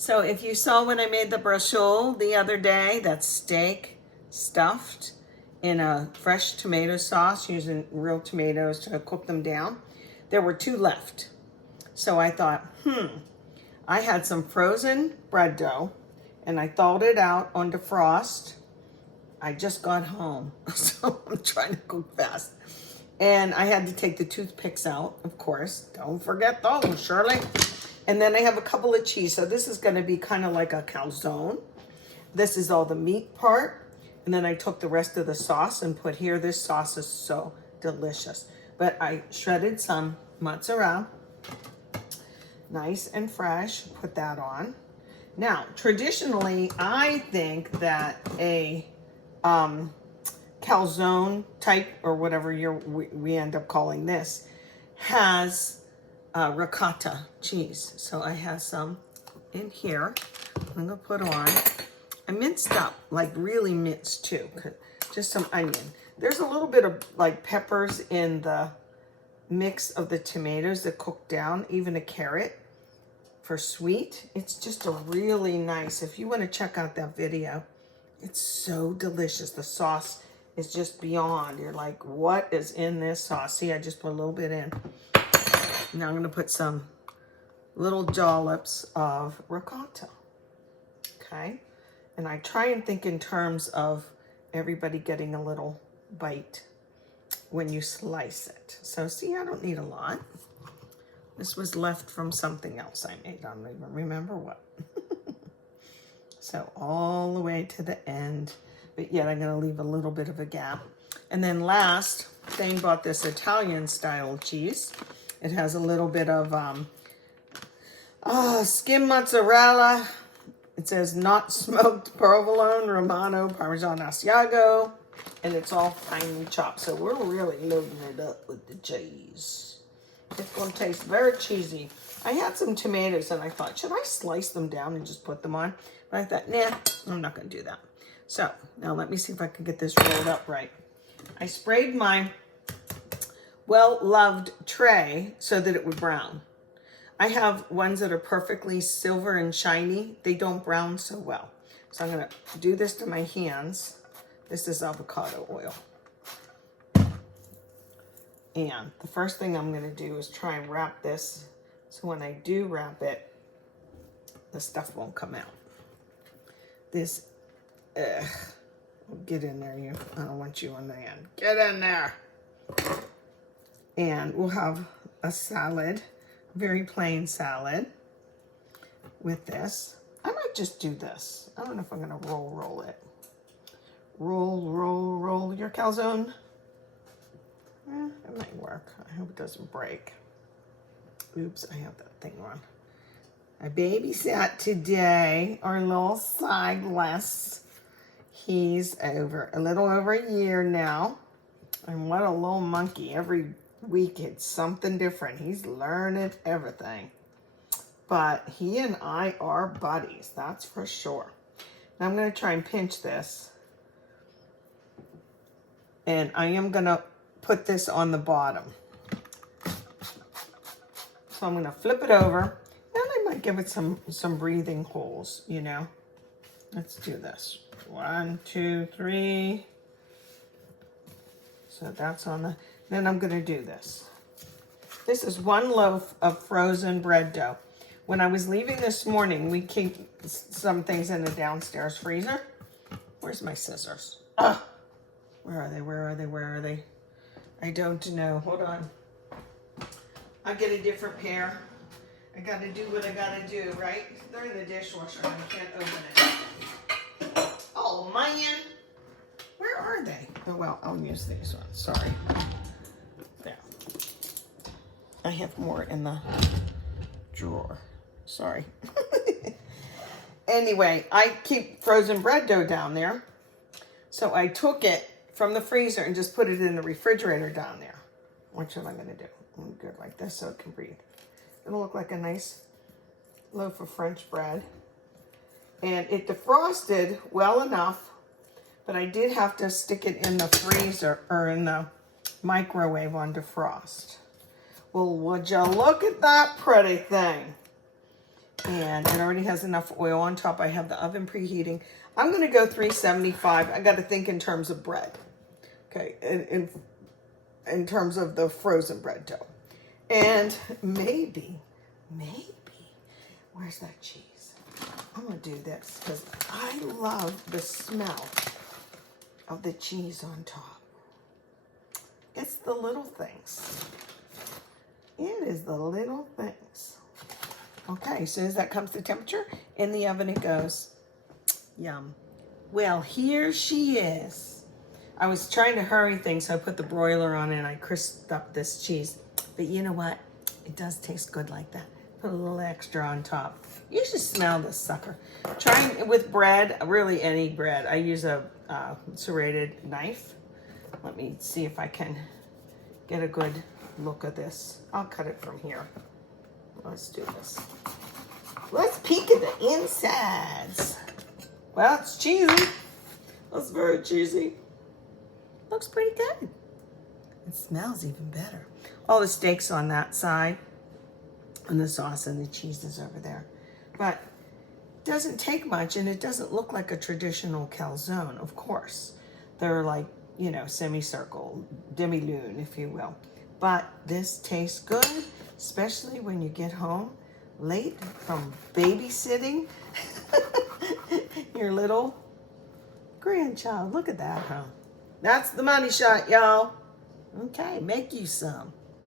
So if you saw when I made the braciole the other day, that's steak stuffed in a fresh tomato sauce using real tomatoes to cook them down, there were 2 left. So I thought, I had some frozen bread dough and I thawed it out on defrost. I just got home, so I'm trying to cook fast. And I had to take the toothpicks out, of course. Don't forget those, Shirley. And then I have a couple of cheese. So this is gonna be kind of like a calzone. This is all the meat part. And then I took the rest of the sauce and put here. This sauce is so delicious. But I shredded some mozzarella, nice and fresh, put that on. Now, traditionally, I think that a calzone type, or whatever we end up calling this, has ricotta cheese. So I have some in here. I'm gonna put on. I minced up, like really minced too, just some onion. There's a little bit of like peppers in the mix of the tomatoes that cook down, even a carrot for sweet. It's just a really nice, if you want to check out that video, it's so delicious. The sauce is just beyond. You're like, what is in this sauce? See, I just put a little bit in. Now I'm going to put some little dollops of ricotta. Okay. And I try and think in terms of everybody getting a little bite when you slice it. So see, I don't need a lot. This was left from something else I made. I don't even remember what. So all the way to the end, but yet I'm going to leave a little bit of a gap. And then last, Thane bought this Italian style cheese. It has a little bit of skim mozzarella. It says not smoked provolone, Romano, Parmesan Asiago, and it's all finely chopped. So we're really loading it up with the cheese. It's going to taste very cheesy. I had some tomatoes and I thought, should I slice them down and just put them on? But I thought, nah, I'm not going to do that. So now let me see if I can get this rolled up right. I sprayed my well-loved tray so that it would brown. I have ones that are perfectly silver and shiny. They don't brown so well. So I'm going to do this to my hands. This is avocado oil. And the first thing I'm going to do is try and wrap this so when I do wrap it, the stuff won't come out. This, get in there, you. I don't want you on the end. Get in there. And we'll have a salad, very plain salad with this. I might just do this. I don't know if I'm going to roll it. Roll your calzone. It might work. I hope it doesn't break. Oops, I have that thing on. I babysat today, our little Silas. He's a little over a year now. And what a little monkey. Every week it's something different. He's learning everything. But he and I are buddies, that's for sure. Now I'm going to try and pinch this. And I am going to put this on the bottom. So I'm going to flip it over. And I might give it some breathing holes, you know. Let's do this. 1, 2, 3. So that's on the... Then I'm going to do this. This is 1 loaf of frozen bread dough. When I was leaving this morning, we keep some things in the downstairs freezer. Where's my scissors? Ah, where are they? Where are they? Where are they? I don't know. Hold on. I'll get a different pair. I got to do what I got to do, right? They're in the dishwasher and I can't open it. Oh, man. Where are they? Oh, well, I'll use these ones. Sorry. There. I have more in the drawer. Sorry. Anyway, I keep frozen bread dough down there. So I took it from the freezer and just put it in the refrigerator down there. What should I going to do? I'm going to go like this so it can breathe. It'll look like a nice loaf of French bread. And it defrosted well enough, but I did have to stick it in the freezer or in the microwave on defrost. Well, would you look at that pretty thing? And it already has enough oil on top. I have the oven preheating. I'm going to go 375. I got to think in terms of bread. Okay, in terms of the frozen bread dough. And maybe, where's that cheese? I'm going to do this because I love the smell of the cheese on top. It's the little things. It is the little things. Okay, as soon as that comes to temperature, in the oven it goes. Yum. Well, here she is. I was trying to hurry things, so I put the broiler on and I crisped up this cheese. But you know what? It does taste good like that. Put a little extra on top. You should smell this sucker. Trying with bread, really any bread. I use a serrated knife. Let me see if I can get a good look at this. I'll cut it from here. Let's do this. Let's peek at the insides. Well, it's cheesy. That's very cheesy. Looks pretty good. It smells even better. All the steak's on that side. And the sauce and the cheese is over there. But it doesn't take much, and it doesn't look like a traditional calzone, of course. They're like, you know, semicircle, demi-lune, if you will. But this tastes good, especially when you get home late from babysitting your little grandchild. Look at that, huh? That's the money shot, y'all. Okay, make you some.